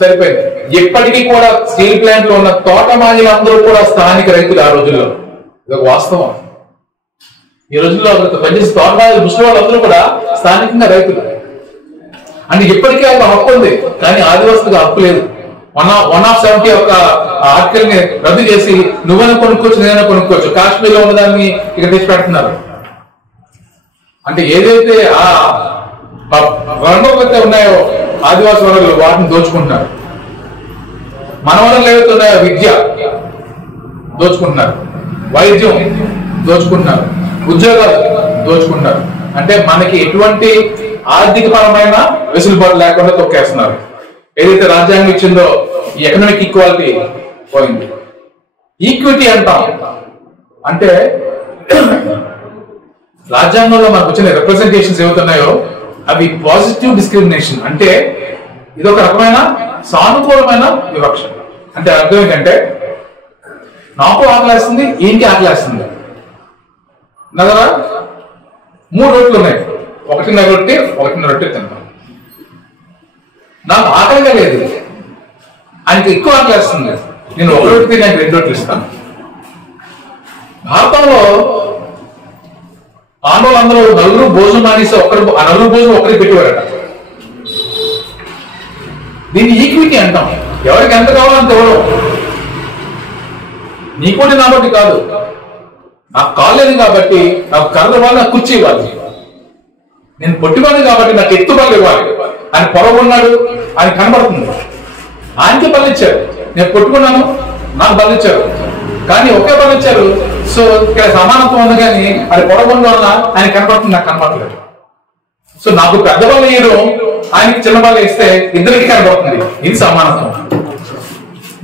సరిపోయింది. ఇప్పటికీ కూడా స్టీల్ ప్లాంట్ లో ఉన్న తోటమాలీలందరూ కూడా స్థానిక రైతులు. ఆ రోజుల్లో ఇది ఒక వాస్తవం. ఈ రోజుల్లో పనిచేసే తోటమాలీలు, ముస్లిం వాళ్ళందరూ కూడా స్థానికంగా రైతులు. అంటే ఇప్పటికీ ఒక హక్కు ఉంది, కానీ ఆదివాసులకు హక్కు లేదు. 170 ఒక ఆర్టికల్ ని రద్దు చేసి నువ్వైనా కొనుక్కోవచ్చు, నేనైనా కొనుక్కోవచ్చు, కాశ్మీర్ లో ఉన్నదాన్ని ఇక్కడ తెచ్చి పెడుతున్నారు. అంటే ఏదైతే ఆ వనరులు ఉన్నాయో ఆదివాసీ వనరులు, వాటిని దోచుకుంటున్నారు. మన వనరులు ఏవైతే ఉన్నాయో విద్య దోచుకుంటున్నారు, వైద్యం దోచుకుంటున్నారు, ఉద్యోగాలు దోచుకుంటున్నారు. అంటే మనకి ఎటువంటి ఆర్థిక పరమైన వెసులుబాటు లేకుండా తొక్కేస్తున్నారు. ఏదైతే రాజ్యాంగం ఇచ్చిందో ఈ ఎకనామిక్ ఈక్వాలిటీ పోయింది. ఈక్విటీ అంటాం అంటే రాజ్యాంగంలో మనకు వచ్చిన రిప్రజెంటేషన్స్ ఏవైతున్నాయో అవి పాజిటివ్ డిస్క్రిమినేషన్. అంటే ఇదొక రకమైన సానుకూలమైన వివక్ష. అంటే అర్థం ఏంటంటే నాకు ఆకలేస్తుంది, ఏంటి ఆకలేస్తుంది నగరా 3 రొట్టెలు ఉన్నాయి, 1.5 రొట్టె 1.5 రొట్టె తింటాం. నాకు ఆకలిగా లేదు, ఆయనకి ఎక్కువ ఆకలేస్తుంది, నేను 1 రొట్టె తిని ఆయనకు 2 రొట్టెలు ఇస్తాను. భారతంలో ఆందోళనలో నలుగురు భోజనం మానేసి ఆ నలుగురు భోజనం ఒకరికి పెట్టేవారట. దీన్ని ఈక్విటీ అంటాం. ఎవరికి ఎంత కావాలో అంత ఇవ్వడం. నీకోటి నాకోటి కాదు, నాకు కాలేదు కాబట్టి నాకు కర్ర ఇవ్వాలి, నాకు కుర్చీ ఇవ్వాలి. నేను పొట్టివాడిని కాబట్టి నాకు ఎత్తు బళ్ళు ఇవ్వాలి. ఆయన పొరగొన్నాడు, ఆయన కనబడుతుంది, ఆయనకి బళ్ళు ఇచ్చారు. నేను పొట్టుకున్నాను, నాకు బళ్ళు ఇచ్చారు, కానీ ఒకే బళ్ళు ఇచ్చారు. సో ఇక్కడ సమానత్వం ఉంది, కానీ అది పొరగొండ వల్ల ఆయన కనబడుతుంది, నాకు కనబడలేదు. సో నాకు పెద్ద బళ్ళు ఇయ్యడం, ఆయనకి చిన్న బళ్ళు ఇస్తే ఇద్దరికి కనబడుతుంది. ఇది సమానత్వం.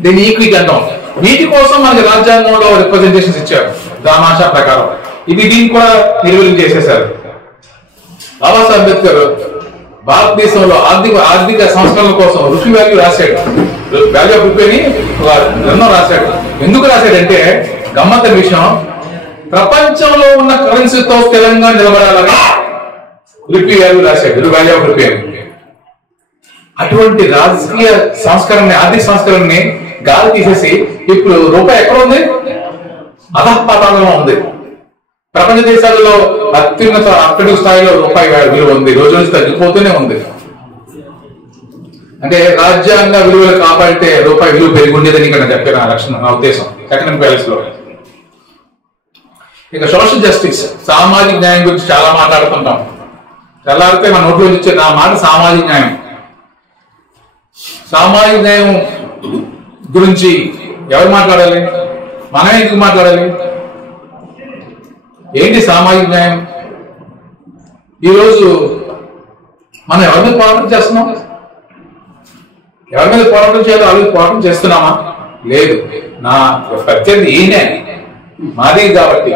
దీన్ని ఈక్విటీ అంటాం. వీటి కోసం మనకి రాజ్యాంగంలో రిప్రజెంటేషన్స్ ఇచ్చారు దామాషా ప్రకారం. దీన్ని కూడా నిర్వీర్యం చేసేశారు. బాబాసాహెబ్ అంబేద్కర్ భారతదేశంలో ఆర్థిక సంస్కరణల కోసం రూపీ వాల్యూ రాశాడు. వాల్యూ ఆఫ్ రూపీ అని గ్రంథం రాశాడు. ఎందుకు రాశాడంటే గమ్మత్తైన విషయం, ప్రపంచంలో ఉన్న కరెన్సీతో స్థిరంగా నిలబడాలని రూపీ వాల్యూ రాశాడు, వాల్యూ ఆఫ్ రూపీ అని. అటువంటి రాజకీయ సంస్కరణ, ఆర్థిక సంస్కరణని గాలి తీసేసి ఇప్పుడు రూపాయి ఎక్కడ ఉంది? అధఃపాతాళంలో ఉంది. ప్రపంచ దేశాలలో అత్యున్నత అట్టడుగు స్థాయిలో రూపాయి విలువ ఉంది, రోజు నుంచి తగ్గిపోతూనే ఉంది. అంటే రాజ్యాంగ విలువలు కాపాడితే రూపాయి విలువ పెరిగి ఉండేదని ఇక్కడ చెప్పే నా లక్షణం, నా ఉద్దేశం ఎకనామిక్ బ్యాలెన్స్ లో. ఇక సోషల్ జస్టిస్, సామాజిక న్యాయం గురించి చాలా మాట్లాడుతుంటాం. తెల్లారితే మన నోట్లో ఇచ్చే నా మాట సామాజిక న్యాయం. సామాజిక న్యాయం గురించి ఎవరు మాట్లాడాలి? మనమే ఎందుకు మాట్లాడాలి? ఏంటి సామాజిక న్యాయం? ఈరోజు మనం ఎవరి మీద పోరాటం చేస్తున్నాం? ఎవరి మీద పోరాటం చేయాలో వాళ్ళకి పోరాటం చేస్తున్నామా? లేదు. నా ప్రత్యర్థి ఈయనే, మాది కాబట్టి,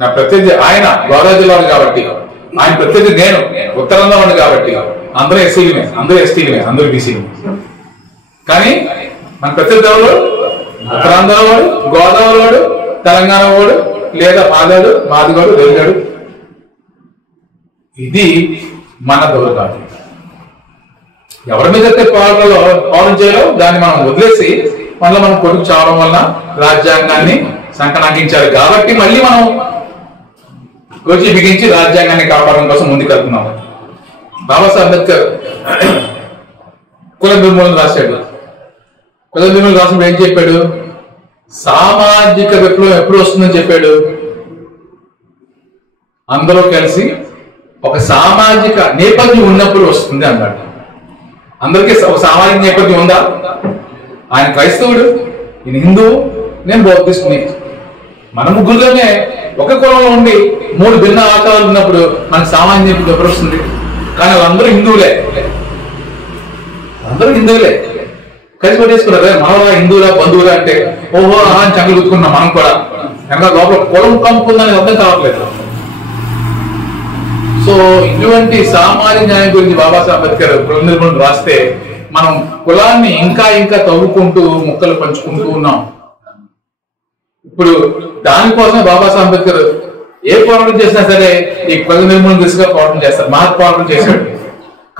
నా ప్రత్యర్థి ఆయన గోదావరి జిల్లాలు కాబట్టి, ఆయన ప్రత్యర్థి నేను ఉత్తరంలో ఉంది కాబట్టి, అందరూ ఎస్సీలమే, అందరూ ఎస్టీలమే, అందరూ బీసీలమే. కానీ మన ప్రత్యర్థి ఎవరు? ఉత్తరాంధ్ర వాడు, గోదావరి వాడు, తెలంగాణ వాడు, లేదా మాదాడు, మాదిగాడు, వెలిగాడు. ఇది మన దౌర్భాగ్యం. ఎవరి మీద పోరాటం చేయాలో దాన్ని మనం వదిలేసి మళ్ళీ మనం కొడుకు చావడం వల్ల రాజ్యాంగాన్ని సంకనాకించారు కాబట్టి మళ్ళీ మనం గొచ్చి బిగించి రాజ్యాంగాన్ని కాపాడడం కోసం ముందుకెళ్తున్నాం. బాబాసాహెబ్ అంబేద్కర్ కుల నిర్మూలన రాశాడు. కుల నిర్మూలన రాసినప్పుడు ఏం చెప్పాడు? సామాజిక విప్లవం ఎప్పుడు వస్తుందని చెప్పాడు? అందరూ కలిసి ఒక సామాజిక నేపథ్యం ఉన్నప్పుడు వస్తుంది అన్నాడు. అందరికీ ఒక సామాజిక నేపథ్యం ఉందా? ఆయన క్రైస్తవుడు, నేను హిందువు, నేను బౌద్ధిస్తుని. మన ముగ్గురులోనే ఒక కులంలో ఉండి 3 భిన్న ఆచారాలు ఉన్నప్పుడు మనకు సామాజిక నేపథ్యం ఎప్పుడు వస్తుంది? కానీ వాళ్ళందరూ హిందువులే, అందరూ హిందువులే కలిసి పట్టేసుకున్నారు. మనలా హిందువులా బంధువులా అంటే ఓహో అని చంగలు గుర్తుకున్నాం. మనం కూడా వెనక లోపల కులం కంపుందని అర్థం కావట్లేదు. సో ఇటువంటి సామాజిక న్యాయం గురించి బాబాసాహెబ్ అంబేద్కర్ కుల నిర్మూలన రాస్తే మనం కులాన్ని ఇంకా ఇంకా తవ్వుకుంటూ ముక్కలు పంచుకుంటూ ఉన్నాం. ఇప్పుడు దానికోసం బాబాసాహెబ్ అంబేద్కర్ ఏ పోరాటం చేసినా సరే ఈ కుల నిర్మూలన దిశగా పోరాటం చేస్తారు. మహత్ పోరాటం చేశాడు.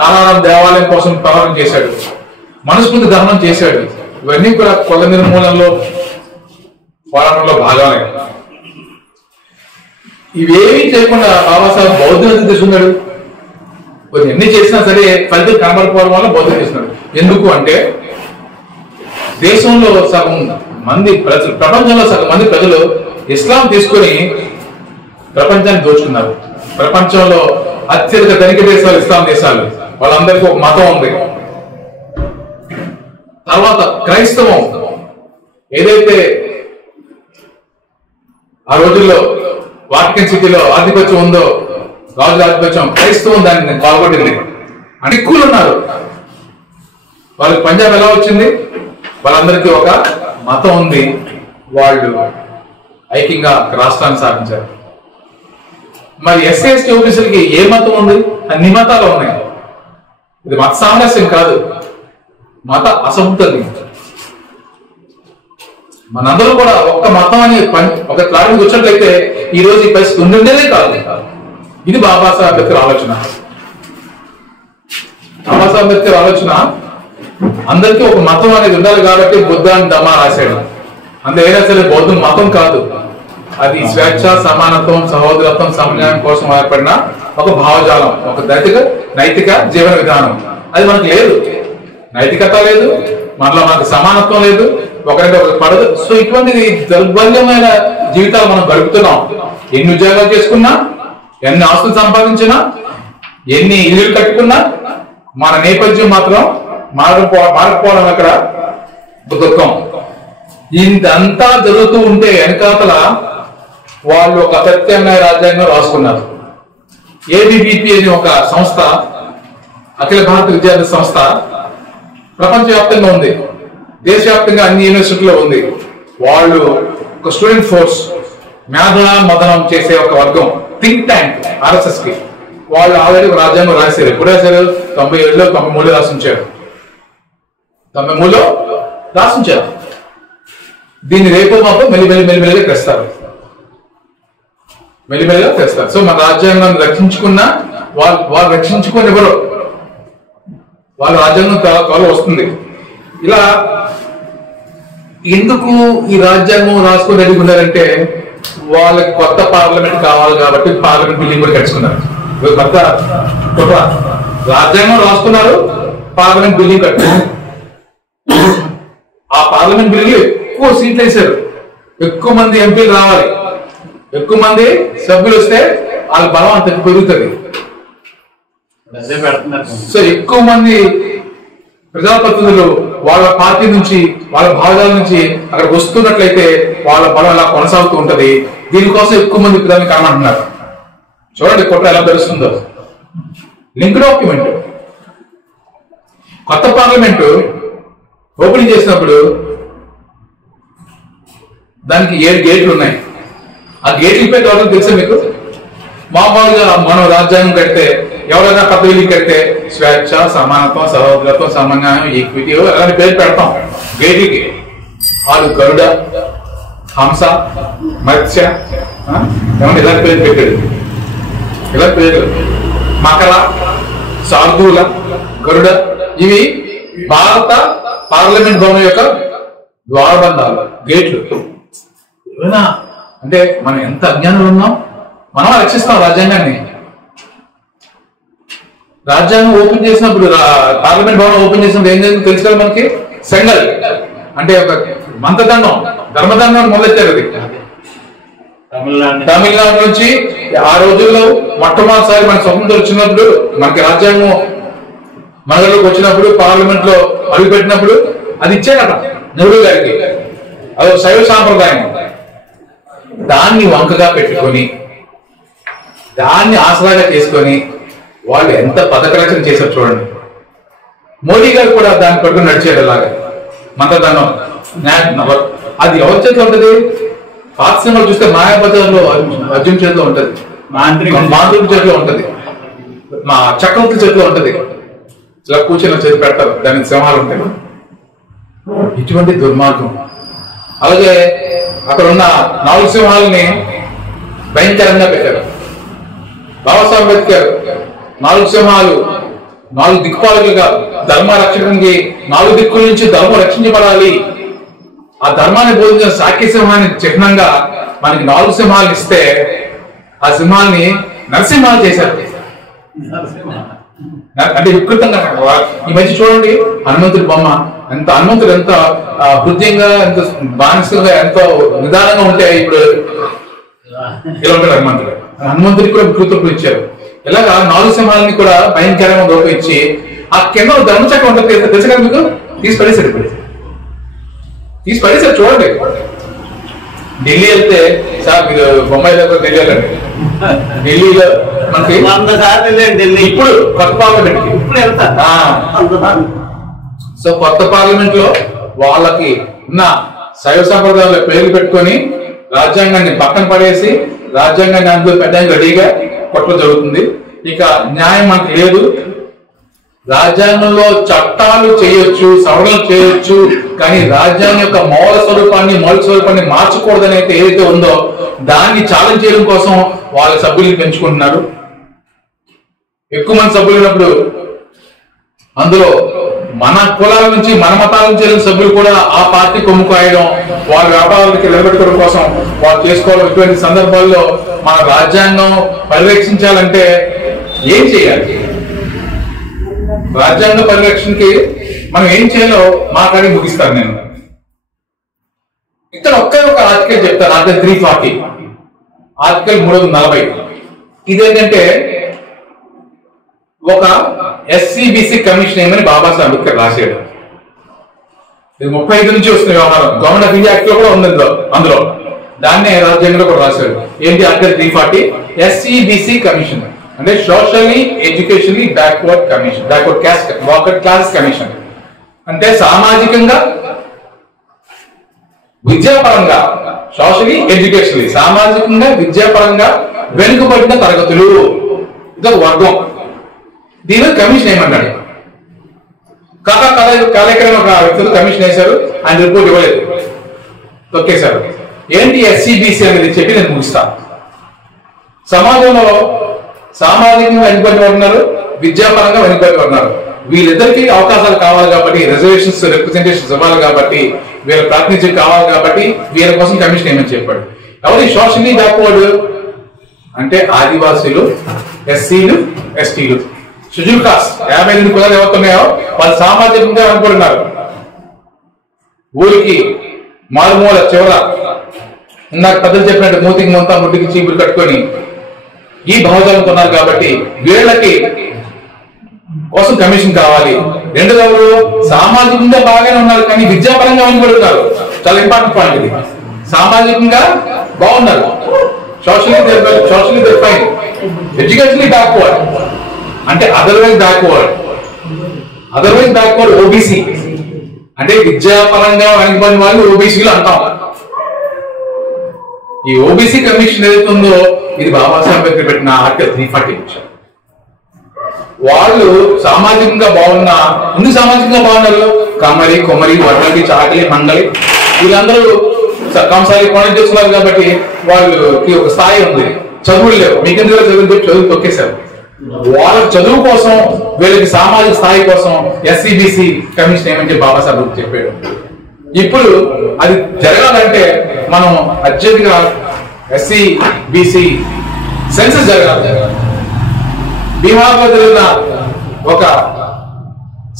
కాలారాం దేవాలయం కోసం పోరాటం చేశాడు. మనస్ఫూర్తి దహనం చేశాడు. ఇవన్నీ కూడా కుల నిర్మూలనలో పోరాటంలో భాగాలే. ఇవేమీ చేయకుండా బాబాసాహెబ్ బౌద్ధం తీసుకున్నాడు. ఎన్ని చేసినా సరే ఫలితం కనబడిపోవడం వల్ల బౌద్ధం చేస్తున్నాడు. ఎందుకు అంటే దేశంలో సగం మంది ప్రజలు, ప్రపంచంలో సగం మంది ప్రజలు ఇస్లాం తీసుకుని ప్రపంచాన్ని దోచుకున్నారు. ప్రపంచంలో అత్యధిక ధనిక దేశాలు ఇస్లాం దేశాలు. వాళ్ళందరికీ ఒక మతం ఉంది. తర్వాత క్రైస్తవం ఏదైతే ఆ రోజుల్లో వాటికన్ సిటీలో ఆధిపత్యం ఉందో, రాజుల ఆధిపత్యం, క్రైస్తవం దాన్ని పాల్గొంటుంది. అనిక్కులు ఉన్నారు. వాళ్ళకి పంజాబ్ ఎలా వచ్చింది? వాళ్ళందరికీ ఒక మతం ఉంది. వాళ్ళు ఐక్యంగా రాష్ట్రాన్ని సాధించారు. మరి ఎస్సీ ఎస్టీ ఓబీసీలకి ఏ మతం ఉంది? అన్ని మతాలు ఉన్నాయి. ఇది మత సామరస్యం కాదు, మత అసంతృప్తి. మనందరూ కూడా ఒక్క మతం అనే ఒక త్రాడికి వచ్చినట్లయితే ఈ రోజు ఈ పరిస్థితి ఉండేదే కాదు. ఇది బాబాసాహెబ్ అంబేద్కర్ ఆలోచన. బాబాసాహెబ్ అంబేద్కర్ ఆలోచన అందరికీ ఒక మతం అనేది ఉండాలి కాబట్టి బుద్ధాన్ని దమా రాశాడు. అందులో ఏదైనా సరే బౌద్ధం మతం కాదు, అది స్వేచ్ఛ, సమానత్వం, సహోదరత్వం, సమన్వయం కోసం ఏర్పడిన ఒక భావజాలం, ఒక నైతిక జీవన విధానం. అది మనకు లేదు. నైతికత లేదు, మనకు సమానత్వం లేదు, ఒకరికి ఒకరికి పడదు. సో ఇటువంటి దౌర్బల్యమైన జీవితాలు మనం గడుపుతున్నాం. ఎన్ని ఉద్యోగాలు చేసుకున్నా, ఎన్ని ఆస్తులు సంపాదించినా, ఎన్ని ఇల్లు కట్టుకున్నా మన నేపథ్యం మాత్రం మారకపోవడం అక్కడ దుఃఖం. ఇంతంతా జరుగుతూ ఉంటే వెనకాతల వాళ్ళు ఒక ప్రత్యామ్నాయ రాజ్యాంగం రాసుకున్నారు. ఏబీవీపీ అనే ఒక సంస్థ, అఖిల భారత విద్యార్థి సంస్థ, ప్రపంచవ్యాప్తంగా ఉంది, దేశవ్యాప్తంగా అన్ని యూనివర్సిటీలో ఉంది. వాళ్ళు ఒక స్టూడెంట్ ఫోర్స్, మేధా మదనం చేసే ఒక వర్గం, థింక్ ట్యాంక్ ఆర్ఎస్ఎస్ కి. వాళ్ళు ఆల్రెడీ రాజ్యాంగం రాశారు. ఎప్పుడు రాశారు? 97లో 93లో రాసించారు. 93లో రాసించారు. దీన్ని రేపు మాపు మెల్లిమెల్లిగా తెస్తారు. మెల్లిమెల్లిగా తెస్తారు. సో మన రాజ్యాంగాన్ని రక్షించుకున్న వాళ్ళు రక్షించుకొని ఎవరు? వాళ్ళ రాజ్యాంగం త్వరలో వస్తుంది. ఇలా ఎందుకు ఈ రాజ్యాంగం రాసుకొని రెడీ ఉన్నారంటే వాళ్ళకి కొత్త పార్లమెంట్ కావాలి కాబట్టి పార్లమెంట్ బిల్డింగ్ కూడా కట్టుకున్నారు. కొత్త రాజ్యాంగం రాసుకున్నారు, పార్లమెంట్ బిల్డింగ్ కట్టారు. ఆ పార్లమెంట్ బిల్డింగ్ ఎక్కువ సీట్లు వేశారు, ఎక్కువ మంది ఎంపీలు రావాలి, ఎక్కువ మంది సభ్యులు వస్తే వాళ్ళ బలం అంత పెరుగుతుంది. సో ఎక్కువ మంది ప్రజాప్రతినిధులు వాళ్ళ పార్టీ నుంచి వాళ్ళ భాగాల నుంచి అక్కడికి వస్తున్నట్లయితే వాళ్ళ బలం అలా కొనసాగుతూ ఉంటది. దీనికోసం ఎక్కువ మంది ప్రజల్ని కనమంటున్నారు. చూడండి కుట్ర ఎలా తెలుస్తుందో. లింక్ డాక్యుమెంట్ కొత్త పార్లమెంటు ఓపెనింగ్ చేసినప్పుడు దానికి 7 గేట్లు ఉన్నాయి. ఆ గేట్లు ఇప్పే టోటల్ తెలుసా మీకు? మామూలుగా మనం రాజ్యాంగం కడితే ఎవరైనా కొత్త బిల్లు కడితే స్వేచ్ఛ, సమానత్వం, సహోదరత్వం, సమన్వయం, ఈక్విటీ అలాంటి పేరు పెడతాం గేట్లకి. వాళ్ళు గరుడ, హంస, మత్స్య ఏమంటే ఇలాంటి పేరు పెట్టాడు. ఇలా పేర్లు మకర, శార్దూల, గరుడ ఇవి భారత పార్లమెంట్ భవనం యొక్క ద్వారబంధాలు, గేట్లు. ఏమైనా అంటే మనం ఎంత అజ్ఞానంలో ఉన్నాం. మనం రక్షిస్తాం రాజ్యాంగాన్ని. రాజ్యాంగం ఓపెన్ చేసినప్పుడు పార్లమెంట్ భవనం ఓపెన్ చేసినప్పుడు ఏం జరిగిందో తెలుసు కదా మనకి. సెంగల్ అంటే ఒక మంత్రదండం, ధర్మదండం మొదలెట్టారు. అది తమిళనాడు నుంచి ఆ రోజుల్లో మొట్టమొదటిసారి మన స్వతంత్రం వచ్చినప్పుడు, మనకి రాజ్యాంగం మనలోకి వచ్చినప్పుడు, పార్లమెంట్ లో అడుగు పెట్టినప్పుడు అది ఇచ్చారట నెహ్రూ గారికి. అది శైవ సాంప్రదాయం. దాన్ని వంకగా పెట్టుకొని, దాన్ని ఆసరాగా చేసుకొని వాళ్ళు ఎంత పథక రచన చేశారు చూడండి. మోడీ గారు కూడా దాన్ని పట్టుకుని నడిచారు. అలాగే మంత్రదండం అది ఎవరి చేతిలో ఉంటది? పాత సినిమాలు చూస్తే మాయాబజార్లో అర్జున్ చేతిలో ఉంటది, మాంత్రికుడి చేతిలో ఉంటది, మా చక్రవర్తి చేతిలో ఉంటది. ఇలా కూర్చొని చేతి పెడతారు, దానికి సింహాలు ఉంటాయి. ఇటువంటి దుర్మార్గం. అలాగే అక్కడ ఉన్న 4 సింహాలని భయంకరంగా పెట్టారు. బాబాసాహెబ్ అంబేద్కర్ 4 సింహాలు 4 దిక్పాలకులుగా ధర్మ రక్షణకి 4 దిక్కుల నుంచి ధర్మం రక్షించబడాలి. ఆ ధర్మాన్ని బోధించిన సాక్య సింహాన్ని చిహ్నంగా మనకి 4 సింహాలు ఇస్తే ఆ సింహాన్ని నరసింహాలు చేశారు. అంటే వికృతంగా. ఈ మధ్య చూడండి హనుమంతుడి బొమ్మ ఎంత, హనుమంతుడు ఎంత హృదయంగా, ఎంత మానసికంగా, ఎంతో నిదానంగా ఉంటే ఇప్పుడు ఇలా ఉంటాడు హనుమంతుడు. హనుమంతుడికి కూడా వికృతులు ఇచ్చారు. ఇలాగా 4 సింహాలని కూడా భయంకరంగా రూపించి ఆ కింద ధర్మచక్రం ఉంటుంది తెలుసు కదా మీకు. తీసి పడేశారు. ఇప్పుడు తీసి పడేశారు. చూడండి ఢిల్లీ వెళ్తే సార్ మీరు బొంబాయిలో ఢిల్లీ వెళ్ళండి. ఢిల్లీలో మనకి ఇప్పుడు కొత్త పార్లమెంట్ ఇప్పుడు వెళ్తా. సో కొత్త పార్లమెంట్ లో వాళ్ళకి ఉన్న శైవ సంప్రదాయాల పేర్లు పెట్టుకొని రాజ్యాంగాన్ని పక్కన పడేసి రాజ్యాంగాన్ని అందులో పెట్టడానికి రెడీగా కొట్ల జరుగుతుంది. ఇక న్యాయం మనకు లేదు. రాజ్యాంగంలో చట్టాలు చేయొచ్చు, సవరణలు చేయొచ్చు, కానీ రాజ్యాంగం యొక్క మౌలిక స్వరూపాన్ని మార్చకూడదని అయితే ఏదైతే ఉందో దాన్ని ఛాలెంజ్ చేయడం కోసం వాళ్ళ సభ్యుల్ని పెంచుకుంటున్నారు. ఎక్కువ మంది సభ్యులు ఉన్నప్పుడు అందులో మన కులాల నుంచి, మన మతాల నుంచి వెళ్ళిన సభ్యులు కూడా ఆ పార్టీ కొమ్ము కాయడం, వాళ్ళ వ్యాపారాలకి నిలబెట్టుకోవడం కోసం వాళ్ళు చేసుకోవడం. ఇటువంటి సందర్భాల్లో మన రాజ్యాంగం పరిరక్షించాలంటే ఏం చేయాలి? రాజ్యాంగ పరిరక్షణకి మనం ఏం చేయాలో మాట్లాడి ముగిస్తాను నేను. ఇక్కడ ఒక ఆర్టికల్ చెప్తాను. Article 340, article 340. ఇదేంటంటే ఒక SCBC కమిషన్ ఏమని బాబాసాహెబ్ అంబేద్కర్ రాశాడు. ఇది 35 నుంచి వస్తున్న వ్యవహారం. గవర్నమెంట్ ఆఫ్ ఇండియా యాక్ట్ లో కూడా ఉంది అందులో. దాన్నే రాజ్యాంగంలో కూడా రాశాడు. ఏంటి? ఆర్టికల్ 340 SCBC కమిషన్ అంటే socially educationally backward commission, backward class commission. అంటే సామాజికంగా, విద్యాపరంగా, సోషల్లీ ఎడ్యుకేషనలీ సామాజికంగా, విద్యాపరంగా వెనుకబడిన తరగతులు, ఇదొక వర్గం. దీని కమిషన్ ఏమన్నాడు? కాలేకరణ ఒక వ్యక్తులు కమిషన్ వేశారు, ఆయన రిపోర్ట్ ఇవ్వలేదు, తొక్కేశారు. ఏంటి SCBC అనేది చెప్పి నేను ముగిస్తాను. సమాజంలో సామాజికంగా వెనుకబడి ఉన్నారు, విద్యాపరంగా వెనుకబడి ఉన్నారు. వీళ్ళిద్దరికీ అవకాశాలు కావాలి కాబట్టి, రిజర్వేషన్స్, రిప్రజెంటేషన్స్ ఇవ్వాలి కాబట్టి, వీళ్ళ ప్రాతినిధ్యం కావాలి కాబట్టి వీళ్ళ కోసం కమిషన్ ఏమని చెప్పాడు. ఎవరి సోషల్లీ బ్యాక్వర్డ్ అంటే ఆదివాసీలు, SCలు, STలు. షెడ్యూల్ కాస్ట్ 58 కులాలు ఎవరుతున్నాయో వాళ్ళు సామాజికంగా అనుకుంటున్నారు. ఊరికి మారుమూల చివర ఇందాక పెద్దలు చెప్పినట్టు మూతికి మొత్తం ముట్టికి చీపులు కట్టుకొని ఈ బహుజనులు ఉన్నారు కాబట్టి వీళ్ళకి కోసం కమిషన్ కావాలి. రెండోది సామాజికంగా బాగానే ఉన్నారు కానీ విద్యాపరంగా వెనుకబడుతున్నారు. చాలా ఇంపార్టెంట్ పాయింట్ ఇది. సామాజికంగా బాగున్నారు, సోషల్లీ ఫైన్, ఎడ్యుకేషనలీ బ్యాక్వర్డ్ అంటే అదర్వైజ్ బ్యాక్వర్డ్ ఓబీసీ అంటే విద్యాపరంగా వెనుకబడిన వాళ్ళు ఓబీసీలు అంటాం. ఈ ఓబీసీ కమిషన్ ఏదైతే ఉందో ఇది బాబాసాహెబ్ అంబేద్కర్ పెట్టిన ఆర్టికల్ 340. వాళ్ళు సామాజికంగా బాగున్నా ఎందుకు సామాజికంగా బాగున్నారు? కమ్మరి, కొమ్మరి, వడ్లకి, చాకలి, మంగళి వీళ్ళందరూ కంసాలి కోణం చేస్తున్నారు కాబట్టి వాళ్ళకి ఒక స్థాయి ఉంది. చదువులు లేవు, మీకెందుకు చదువు తొక్కేశారు. వాళ్ళ చదువు కోసం వీళ్ళకి సామాజిక స్థాయి కోసం ఎస్సీబీసీ కమిషన్ ఏమని చెప్పి బాబాసాహెబ్ చెప్పాడు. ఇప్పుడు అది జరగాలంటే మనం అర్జెంట్గా ఎస్సీ బీసీ సెన్సస్ జరగాలి. బీహార్లో జరిగిన ఒక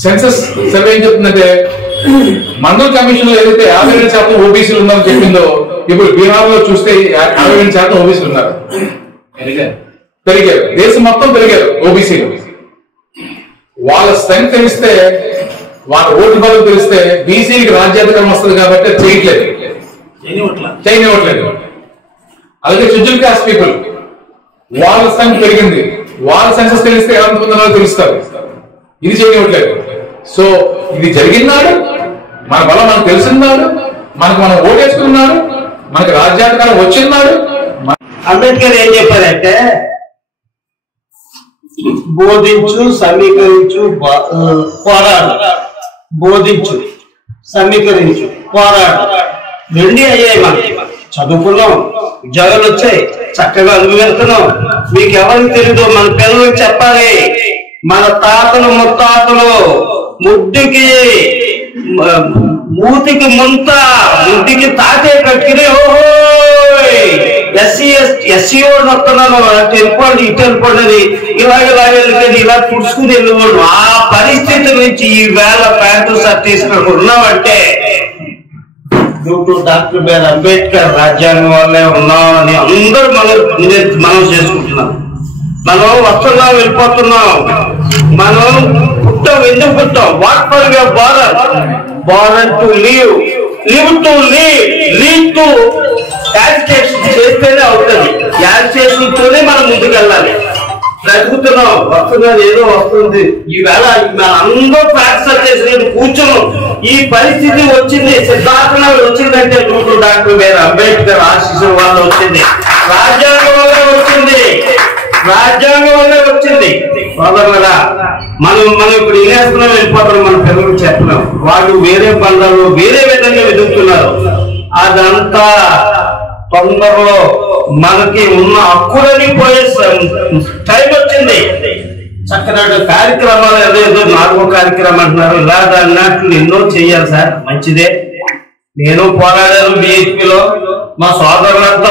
సెన్సస్ సర్వే ఏం చెప్తుందంటే మండల్ కమిషన్ లో ఏదైతే 52% ఓబీసీలు ఉన్నారని చెప్పిందో ఇప్పుడు బీహార్ లో చూస్తే 52% ఓబీసీలు ఉన్నారు. పెరిగారు, దేశం మొత్తం పెరిగారు ఓబీసీలు. వాళ్ళ స్ట్రెంగ్త్ తెలిస్తే, వాళ్ళ ఓటు బలం తెలిస్తే బీసీకి రాజ్యాధికారం వస్తుంది కాబట్టి చేయనివ్వట్లేదు. అలాగే షెడ్యూల్ కాస్ట్ పీపుల్ వాళ్ళ స్ట్రెంగ్త్ పెరిగింది, వాళ్ళ సెన్సస్ తెలిస్తే ఎంతమంది ఉన్నారో తెలుస్తారు. ఇది చేయనివ్వట్లేదు. సో ఇది జరిగినాడు, మన బలం మనకు తెలిసినాడు, మనం ఓటేసుకున్నాడు, మనకు రాజ్యాధికారం వచ్చిన్నాడు. అంబేద్కర్ ఏం చెప్పారంటే బోధించు, సమీకరించు, పోరాడు. బోధించు, సమీకరించు, పోరాడు. రెండే అయ్యాయి. మనం చదువుకున్నాం, ఉద్యోగాలు వచ్చాయి, చక్కగా అనుభవిస్తున్నాం. మీకు ఎవరికి తెలీదు, మన పిల్లలకు చెప్పాలి. మన తాతలు ముత్తాతలు ముడ్డికి మూతికి ముంత, ముడ్డికి తాతే కట్టుకుని ఎస్సీ వాడు వస్తున్నాను అటు వెళ్ళిపోండి ఇటు వెళ్ళిపోండి అని ఇలాగెళ్ళి ఇలా పుడుచుకుని వెళ్ళిపోండి. ఆ పరిస్థితి నుంచి ఈవేళ ప్యాంటు షర్ట్ తీసుకుని ఉన్నామంటే డాక్టర్ బిఆర్ అంబేద్కర్ రాజ్యాంగం వల్లే ఉన్నామని అందరూ మనం చేసుకుంటున్నాం. మనం వస్తున్నాం, వెళ్ళిపోతున్నాం. మనం పుట్టాం, ఎందుకు పుట్టాం? What for your born to leave, live to lead to agitation చేస్తేనే అవుతుంది. యాజిటేషన్తోనే మనం ముందుకు వెళ్ళాలి. బ్రతుకుతున్నాం, వస్తున్నది ఏదో వస్తుంది. ఈవేళ మన అందరూ ప్రాక్టీస్ చేసి కూర్చున్నాం. ఈ పరిస్థితి వచ్చింది, సిద్ధార్థనగర్ వచ్చిందంటే డాక్టర్ బిఆర్ అంబేద్కర్ ఆశీస్సుల వల్ల వచ్చింది, రాజ్యాంగం వల్లే వచ్చింది, రాజ్యాంగం వల్లే వచ్చింది. సోదరులరా, మనం ఇప్పుడు ఇనేస్తున్నాం, వెళ్ళిపోతున్నాం. మన పిల్లలకు చెప్తున్నాం, వాళ్ళు వేరే బంధాలు వేరే విధంగా వెతుకుతున్నారు. అదంతా తొందరలో మనకి ఉన్న హక్కులని పోయే టైం వచ్చింది. చక్కటి కార్యక్రమాలు ఏదో 4వ కార్యక్రమం అంటున్నారు. ఇలా అన్నట్లు ఎన్నో చెయ్యాలి సార్, మంచిదే. నేను పోరాడాను BHP లో, మా సోదరులంతా